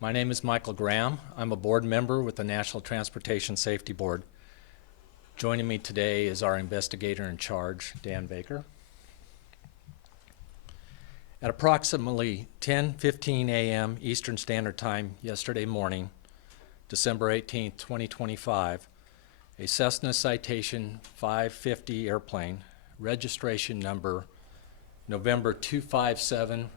My name is Michael Graham. I'm a board member with the National Transportation Safety Board. Joining me today is our investigator in charge, Dan Baker. At approximately 10:15 a.m. Eastern Standard Time yesterday morning, December 18, 2025, a Cessna Citation 550 airplane, registration number November 257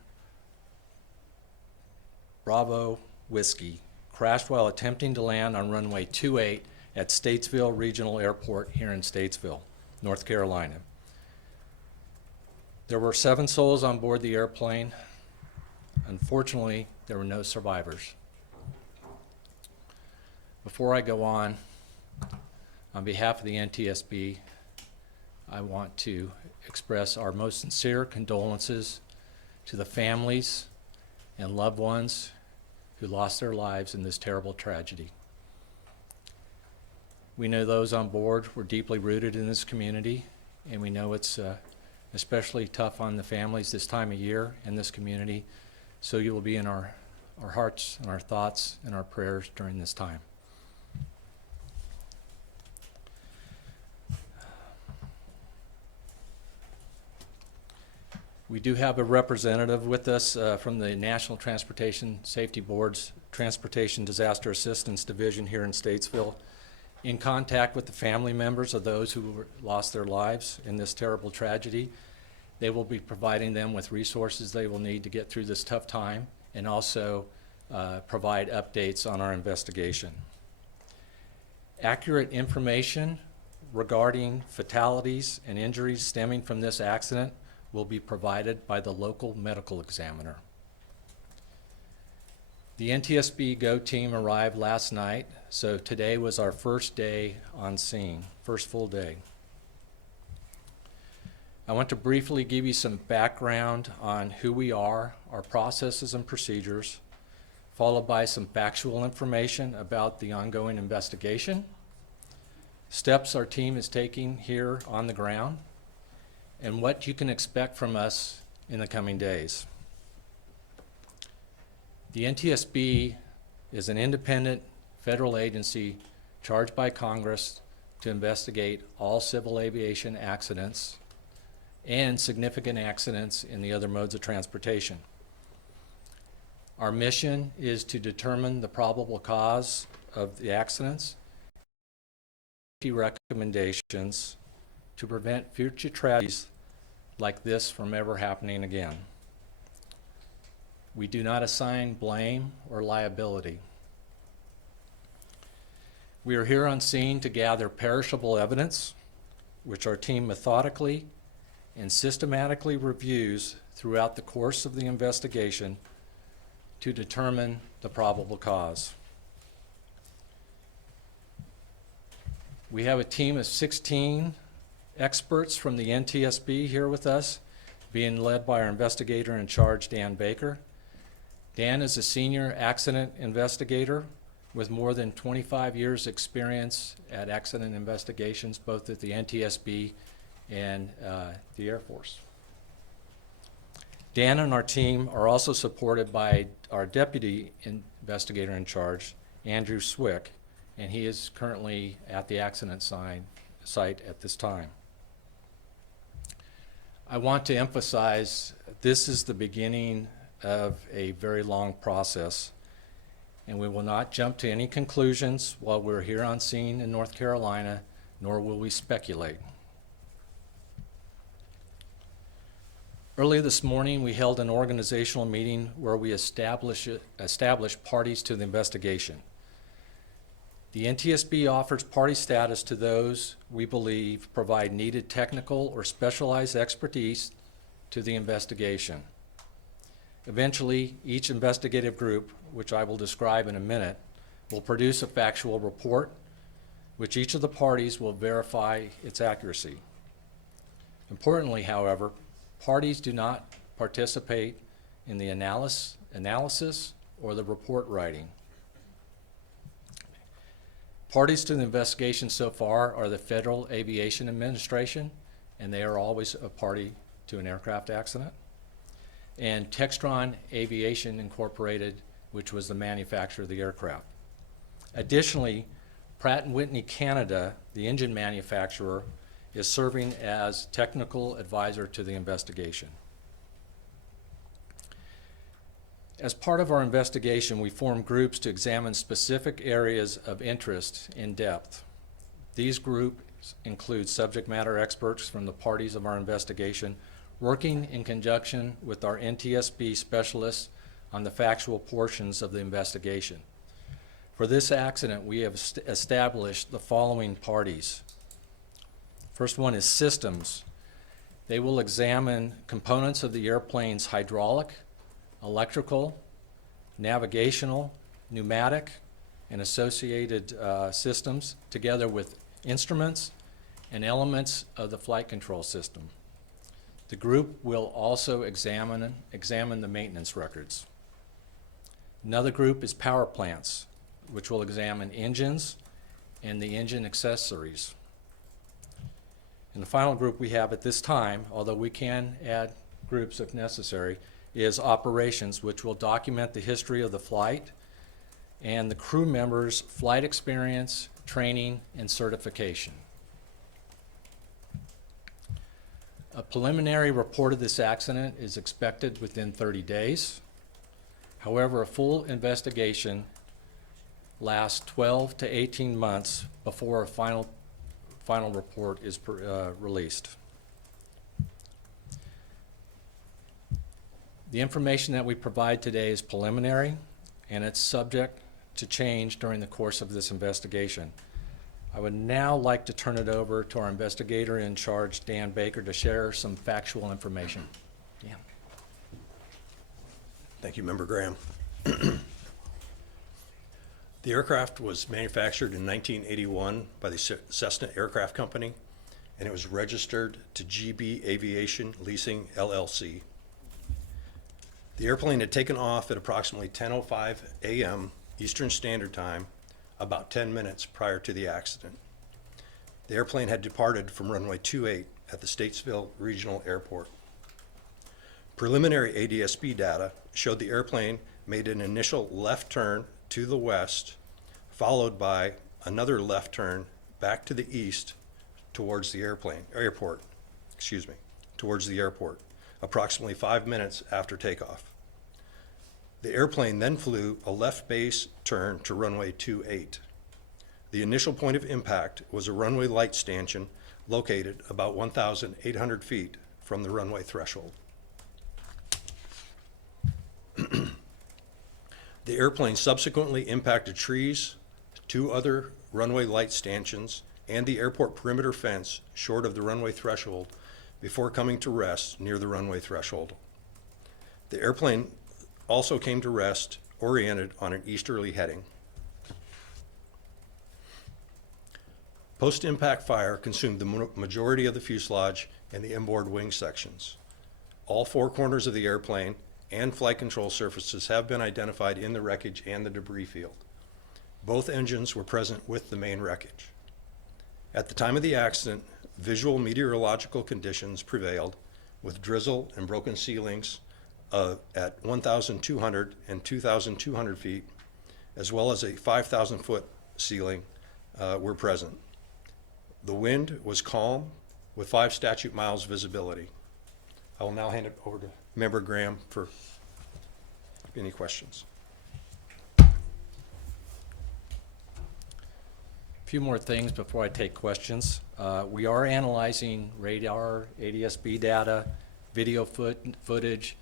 Bravo Whiskey, crashed while attempting to land on runway 28 at Statesville Regional Airport here in Statesville, North Carolina. There were 7 souls on board the airplane. Unfortunately, there were no survivors. Before I go on behalf of the NTSB, I want to express our most sincere condolences to the families and loved ones who lost their lives in this terrible tragedy. We know those on board were deeply rooted in this community, and we know it's especially tough on the families this time of year in this community, so you will be in our hearts and our thoughts and our prayers during this time. We do have a representative with us from the National Transportation Safety Board's Transportation Disaster Assistance Division here in Statesville, in contact with the family members of those who lost their lives in this terrible tragedy. They will be providing them with resources they will need to get through this tough time, and also provide updates on our investigation. Accurate information regarding fatalities and injuries stemming from this accident will be provided by the local medical examiner. The NTSB GO team arrived last night, so today was our first day on scene, first full day. I want to briefly give you some background on who we are, our processes and procedures, followed by some factual information about the ongoing investigation, steps our team is taking here on the ground, and what you can expect from us in the coming days. The NTSB is an independent federal agency charged by Congress to investigate all civil aviation accidents and significant accidents in the other modes of transportation. Our mission is to determine the probable cause of the accidents, recommendations to prevent future tragedies like this from ever happening again. We do not assign blame or liability. We are here on scene to gather perishable evidence, which our team methodically and systematically reviews throughout the course of the investigation to determine the probable cause. We have a team of 16 experts from the NTSB here with us, being led by our investigator in charge, Dan Baker. Dan is a senior accident investigator with more than 25 years experience at accident investigations, both at the NTSB and the Air Force. Dan and our team are also supported by our deputy investigator in charge, Andrew Swick, and he is currently at the accident site at this time. I want to emphasize this is the beginning of a very long process, and we will not jump to any conclusions while we're here on scene in North Carolina, nor will we speculate. Early this morning, we held an organizational meeting where we established parties to the investigation. The NTSB offers party status to those we believe provide needed technical or specialized expertise to the investigation. Eventually, each investigative group, which I will describe in a minute, will produce a factual report, which each of the parties will verify its accuracy. Importantly, however, parties do not participate in the analysis or the report writing. Parties to the investigation so far are the Federal Aviation Administration, and they are always a party to an aircraft accident, and Textron Aviation Incorporated which was the manufacturer of the aircraft. Additionally, Pratt & Whitney Canada, the engine manufacturer, is serving as technical advisor to the investigation. As part of our investigation, we formed groups to examine specific areas of interest in depth. These groups include subject matter experts from the parties of our investigation, working in conjunction with our NTSB specialists on the factual portions of the investigation. For this accident, we have established the following parties. First one is systems. They will examine components of the airplane's hydraulic, electrical, navigational, pneumatic, and associated systems, together with instruments and elements of the flight control system. The group will also examine the maintenance records. Another group is power plants, which will examine engines and the engine accessories. And the final group we have at this time, although we can add groups if necessary, is operations, which will document the history of the flight and the crew members' flight experience, training, and certification. A preliminary report of this accident is expected within 30 days. However, a full investigation lasts 12 to 18 months before a final report is released. The information that we provide today is preliminary, and it's subject to change during the course of this investigation. I would now like to turn it over to our investigator in charge, Dan Baker, to share some factual information. Dan. Thank you, Member Graham. The aircraft was manufactured in 1981 by the Cessna Aircraft Company, and it was registered to GB Aviation Leasing, LLC. The airplane had taken off at approximately 10:05 a.m. Eastern Standard Time, about 10 minutes prior to the accident. The airplane had departed from runway 28 at the Statesville Regional Airport. Preliminary ADSB data showed the airplane made an initial left turn to the west, followed by another left turn back to the east towards the airport, approximately 5 minutes after takeoff. The airplane then flew a left base turn to runway 28. The initial point of impact was a runway light stanchion located about 1,800 feet from the runway threshold. The airplane subsequently impacted trees, 2 other runway light stanchions, and the airport perimeter fence short of the runway threshold before coming to rest near the runway threshold. The airplane also came to rest oriented on an easterly heading. Post-impact fire consumed the majority of the fuselage and the inboard wing sections. All 4 corners of the airplane and flight control surfaces have been identified in the wreckage and the debris field. Both engines were present with the main wreckage. At the time of the accident, visual meteorological conditions prevailed with drizzle and broken ceilings at 1,200 and 2,200 feet, as well as a 5,000-foot ceiling were present. The wind was calm with 5 statute miles visibility. I will now hand it over to Member Graham for any questions. A few more things before I take questions. We are analyzing radar, ADSB data, video footage,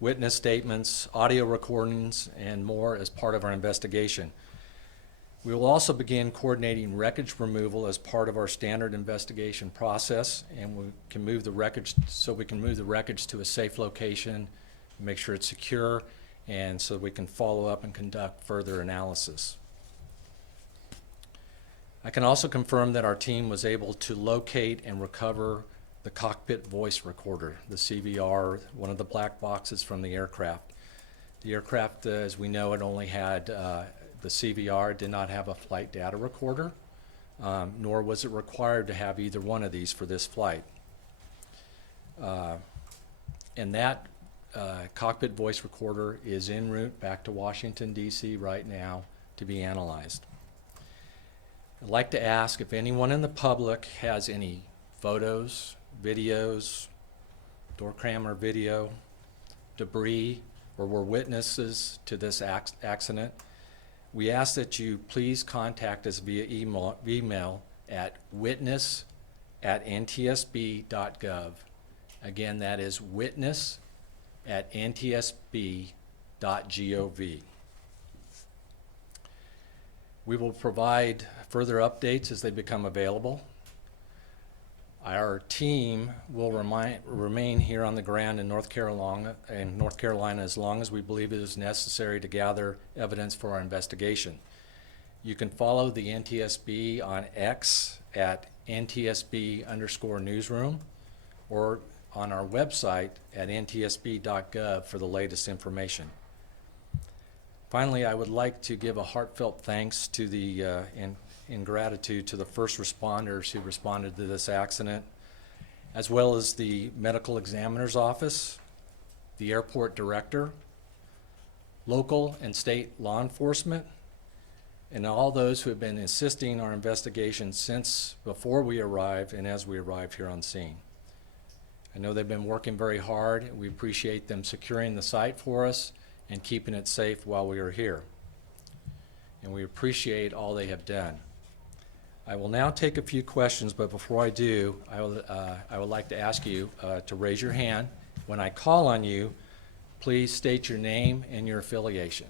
witness statements, audio recordings, and more as part of our investigation. We will also begin coordinating wreckage removal as part of our standard investigation process, and we can move the wreckage to a safe location, make sure it's secure, and so we can follow up and conduct further analysis. I can also confirm that our team was able to locate and recover the cockpit voice recorder, the CVR, one of the black boxes from the aircraft. The aircraft, as we know, it only had the CVR, did not have a flight data recorder, nor was it required to have either one of these for this flight. And that cockpit voice recorder is en route back to Washington, D.C. right now to be analyzed. I'd like to ask if anyone in the public has any photos, videos, door camera video, debris, or were witnesses to this accident. We ask that you please contact us via email at witness@ntsb.gov. Again, that is witness@ntsb.gov. We will provide further updates as they become available. Our team will remain here on the ground in North Carolina as long as we believe it is necessary to gather evidence for our investigation. You can follow the NTSB on X at NTSB_newsroom or on our website at ntsb.gov for the latest information. Finally, I would like to give a heartfelt thanks to in gratitude to the first responders who responded to this accident, as well as the medical examiner's office, the airport director, local and state law enforcement, and all those who have been assisting our investigation since before we arrived and as we arrived here on scene. I know they've been working very hard. We appreciate them securing the site for us and keeping it safe while we are here. And we appreciate all they have done. I will now take a few questions, but before I do, I would like to ask you to raise your hand. When I call on you, please state your name and your affiliation.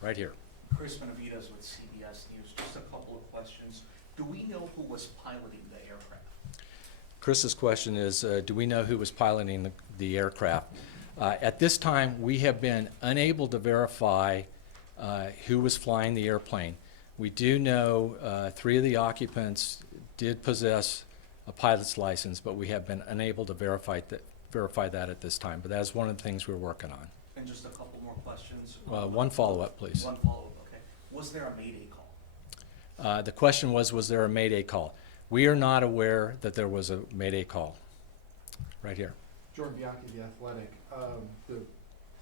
Right here. Chris Benavides with CBS News. Just a couple of questions. Do we know who was piloting the aircraft? Chris's question is, do we know who was piloting the aircraft? At this time, we have been unable to verify who was flying the airplane. We do know 3 of the occupants did possess a pilot's license, but we have been unable to verify that at this time. But that's one of the things we're working on. And just a couple more questions. One follow-up, please. One follow-up, okay. Was there a Mayday call? The question was there a Mayday call? We are not aware that there was a Mayday call. Right here. Jordan Bianchi, The Athletic. The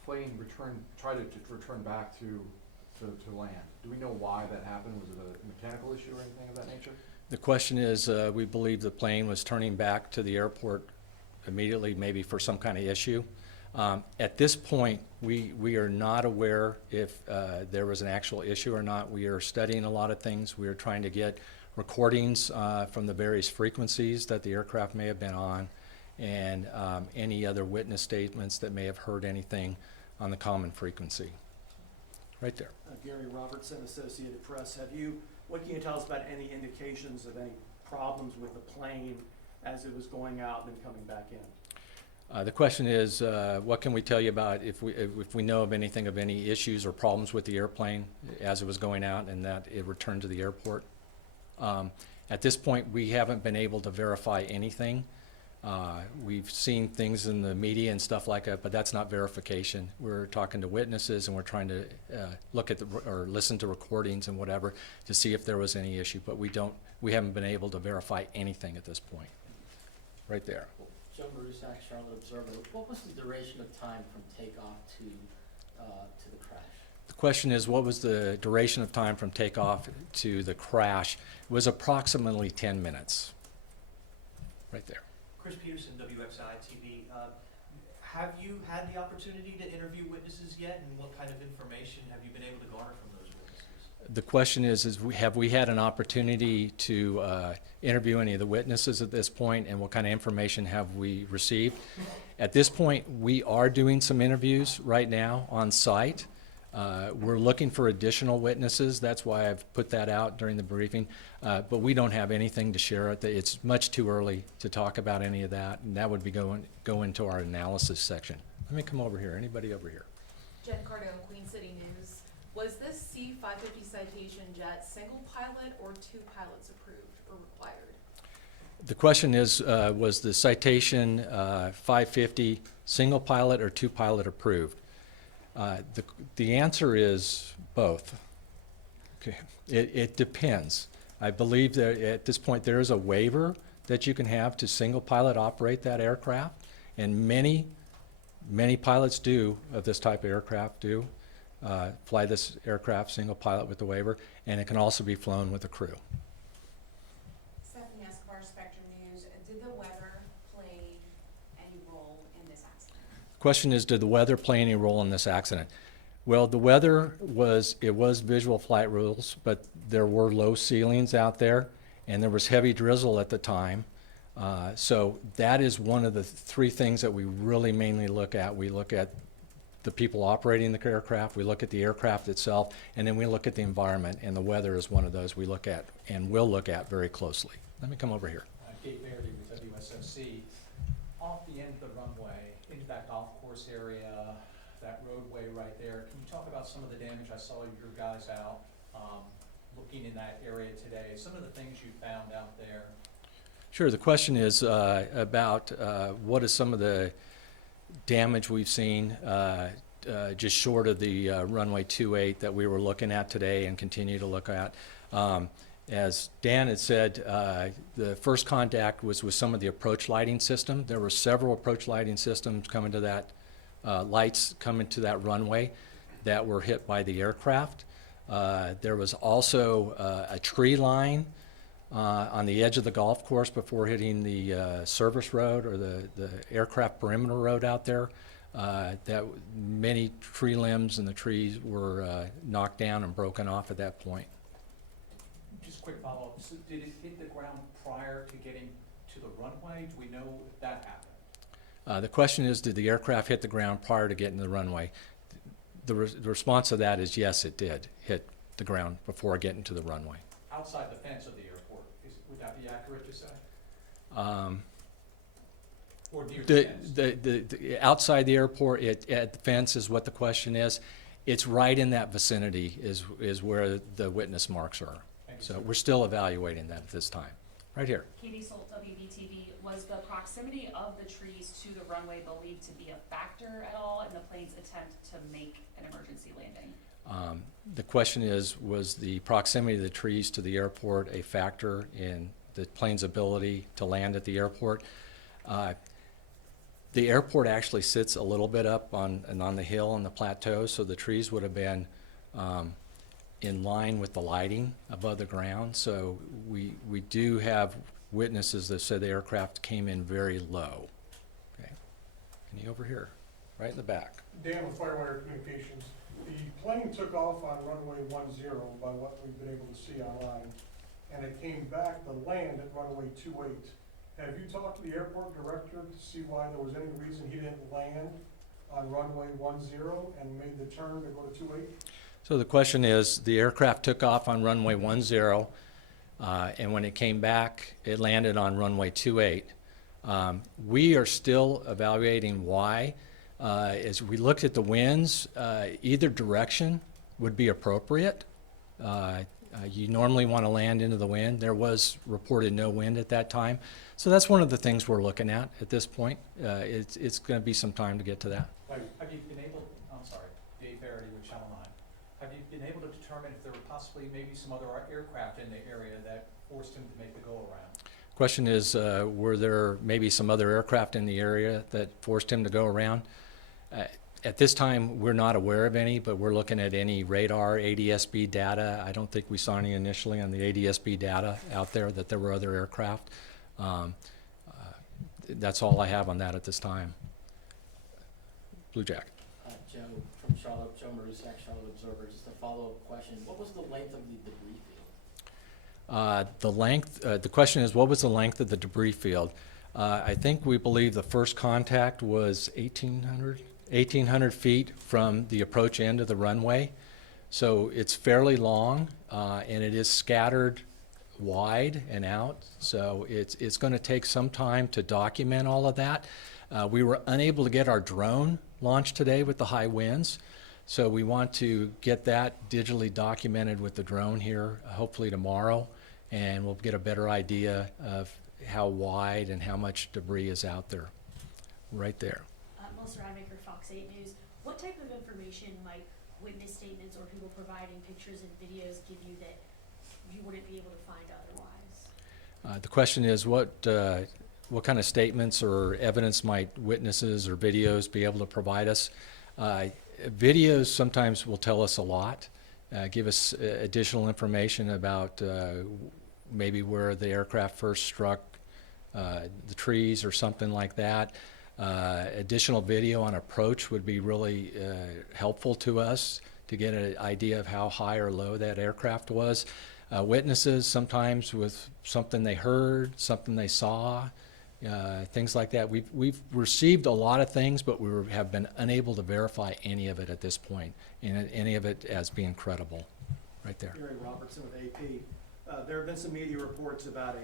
plane tried to return back to land. Do we know why that happened? Was it a mechanical issue or anything of that nature? The question is, we believe the plane was turning back to the airport immediately, maybe for some kind of issue. At this point, we are not aware if there was an actual issue or not. We are studying a lot of things. We are trying to get recordings from the various frequencies that the aircraft may have been on, and any other witness statements that may have heard anything on the common frequency. Right there. Gary Robertson, Associated Press. What can you tell us about any indications of any problems with the plane as it was going out and then coming back in? The question is, what can we tell you about if we know of anything of any issues or problems with the airplane as it was going out and that it returned to the airport? At this point, we haven't been able to verify anything. We've seen things in the media and stuff like that, but that's not verification. We're talking to witnesses and we're trying to look at or listen to recordings and whatever to see if there was any issue, but we haven't been able to verify anything at this point. Right there. Joe Marusak, Charlotte Observer. What was the duration of time from takeoff to the crash? The question is, what was the duration of time from takeoff to the crash? It was approximately 10 minutes. Right there. Chris Peterson, WXI TV. Have you had the opportunity to interview witnesses yet, and what kind of information have you been able to garner from those witnesses? The question is have we had an opportunity to interview any of the witnesses at this point, and what kind of information have we received? At this point, we are doing some interviews right now on site. We're looking for additional witnesses. That's why I've put that out during the briefing. But we don't have anything to share. It's much too early to talk about any of that, and that would be go into our analysis section. Let me come over here. Anybody over here? Jen Cardone, Queen City News. Was this C-550 Citation jet single pilot or 2 pilots approved or required? The question is, was the Citation 550 single pilot or 2 pilot approved? The answer is both. Okay. It depends. I believe that at this point there is a waiver that you can have to single pilot operate that aircraft, and many Many pilots of this type of aircraft fly this aircraft single pilot with the waiver, and it can also be flown with a crew. Stephanie NASCAR Spectrum News, did the weather play any role in this accident? Question is, did the weather play any role in this accident? Well, the weather was visual flight rules, but there were low ceilings out there, and there was heavy drizzle at the time. So that is one of the three things that we really mainly look at. We look at the people operating the aircraft, we look at the aircraft itself, and then we look at the environment, and the weather is one of those we look at and will look at very closely. Let me come over here. Dave Verity with WSNC. Off the end of the runway, into that golf course area, that roadway right there, can you talk about some of the damage? I saw your guys out looking in that area today. Some of the things you found out there. Sure. The question is about what is some of the damage we've seen just short of the runway 28 that we were looking at today and continue to look at. As Dan had said, the first contact was with some of the approach lighting system. There were several approach lighting systems coming to that, lights coming to that runway that were hit by the aircraft. There was also a tree line on the edge of the golf course before hitting the service road or the aircraft perimeter road out there. That many tree limbs and the trees were knocked down and broken off at that point. Just quick follow-up. So did it hit the ground prior to getting to the runway? Do we know if that happened? The question is, did the aircraft hit the ground prior to getting to the runway? The response to that is yes, it did hit the ground before getting to the runway. Outside the fence of the airport, would that be accurate to say? Or near the fence? The outside the airport, at the fence is what the question is. It's right in that vicinity is where the witness marks are. Thank you, So sir. we're still evaluating that at this time. Right here. Katie Solt, WBTV. Was the proximity of the trees to the runway believed to be a factor at all in the plane's attempt to make an emergency landing? The question is, was the proximity of the trees to the airport a factor in the plane's ability to land at the airport? The airport actually sits a little bit up on the hill on the plateau, so the trees would have been in line with the lighting above the ground. So we do have witnesses that said the aircraft came in very low. Okay, can you over here, right in the back? Dan with Firewire Communications. The plane took off on runway 10 by what we've been able to see online, and it came back to land at runway 28. Have you talked to the airport director to see why there was any reason he didn't land on runway 10 and made the turn to go to 28? So the question is, the aircraft took off on runway 10, and when it came back, it landed on runway 28. We are still evaluating why. As we looked at the winds, either direction would be appropriate. You normally want to land into the wind. There was reported no wind at that time. So that's one of the things we're looking at this point. It's going to be some time to get to that. Have you been able, I'm sorry, Dave Verity with Channel 9. Have you been able to determine if there were possibly maybe some other aircraft in the area that forced him to make the go-around? Question is, were there maybe some other aircraft in the area that forced him to go around? At this time, we're not aware of any, but we're looking at any radar, ADSB data. I don't think we saw any initially on the ADSB data out there that there were other aircraft. That's all I have on that at this time. Blue Jacket. Joe from Charlotte, Joe Marusak, Charlotte Observer. Just a follow-up question. What was the length of the debris field? The question is, what was the length of the debris field? I think we believe the first contact was 1,800 feet from the approach end of the runway. So it's fairly long, and it is scattered wide and out. So it's going to take some time to document all of that. We were unable to get our drone launched today with the high winds. So we want to get that digitally documented with the drone here, hopefully tomorrow, and we'll get a better idea of how wide and how much debris is out there. Right there. Melissa Rademacher, Fox 8 News. What type of information might witness statements or people providing pictures and videos give you that you wouldn't be able to find otherwise? The question is, what what kind of statements or evidence might witnesses or videos be able to provide us? Videos sometimes will tell us a lot, give us additional information about maybe where the aircraft first struck the trees or something like that. Additional video on approach would be really helpful to us to get an idea of how high or low that aircraft was. Witnesses sometimes with something they heard, something they saw, things like that. We've received a lot of things, but we have been unable to verify any of it at this point, and any of it as being credible. Right there. Gary Robertson with AP. There have been some media reports about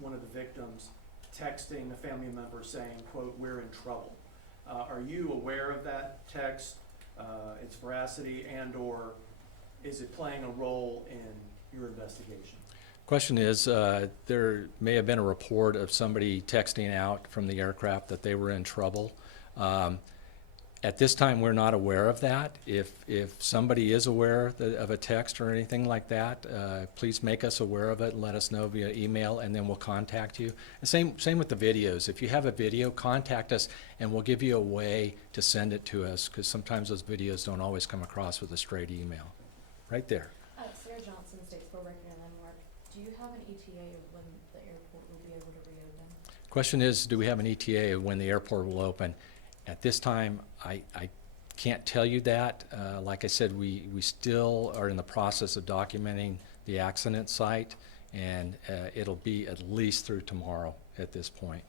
one of the victims texting a family member saying, quote, "We're in trouble." Are you aware of that text, its veracity, and/or is it playing a role in your investigation? Question is, there may have been a report of somebody texting out from the aircraft that they were in trouble. At this time, we're not aware of that. If somebody is aware of a text or anything like that, please make us aware of it and let us know via email, and then we'll contact you. And same with the videos. If you have a video, contact us, and we'll give you a way to send it to us, because sometimes those videos don't always come across with a straight email. Right there. Sarah Johnson, Statesville, Record and Landmark. Do you have an ETA of when the airport will be able to reopen? Question is, do we have an ETA of when the airport will open? At this time, I can't tell you that. Like I said, we still are in the process of documenting the accident site, and it'll be at least through tomorrow at this point.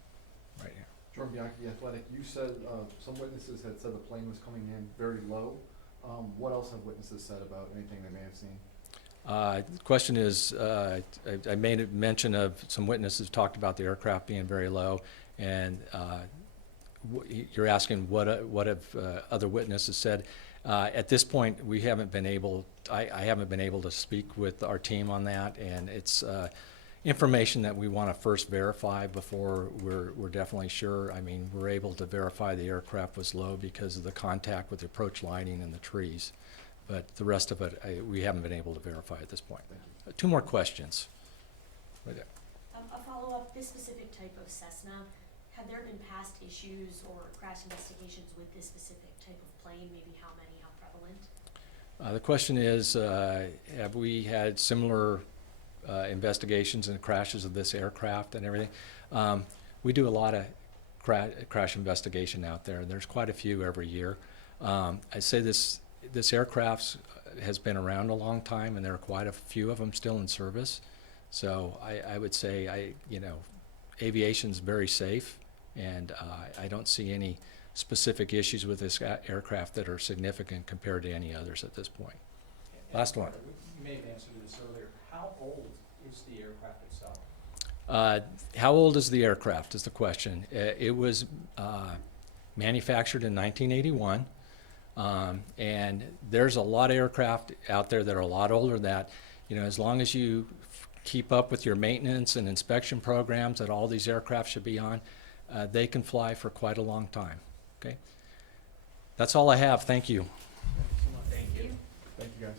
Right here. Jordan Bianchi, Athletic, you said some witnesses had said the plane was coming in very low. What else have witnesses said about anything they may have seen? The question is, I made a mention of some witnesses talked about the aircraft being very low, and you're asking what have other witnesses said. At this point, we haven't been able, I haven't been able to speak with our team on that, and it's information that we want to first verify before we're definitely sure. I mean, we're able to verify the aircraft was low because of the contact with the approach lighting and the trees, but the rest of it, we haven't been able to verify at this point. Two more questions. Right there. A follow-up, this specific type of Cessna, have there been past issues or crash investigations with this specific type of plane? Maybe how many, how prevalent? The question is, have we had similar investigations and crashes of this aircraft and everything? We do a lot of crash investigation out there, and there's quite a few every year. I say this aircraft has been around a long time, and there are quite a few of them still in service. So I would say, aviation's very safe, and I don't see any specific issues with this aircraft that are significant compared to any others at this point. Last one. You may have answered this earlier. How old is the aircraft itself? How old is the aircraft is the question. It was manufactured in 1981, and there's a lot of aircraft out there that are a lot older than that. As long as you keep up with your maintenance and inspection programs that all these aircraft should be on, they can fly for quite a long time. Okay, that's all I have. Thank you. Thank you. Thank you, guys.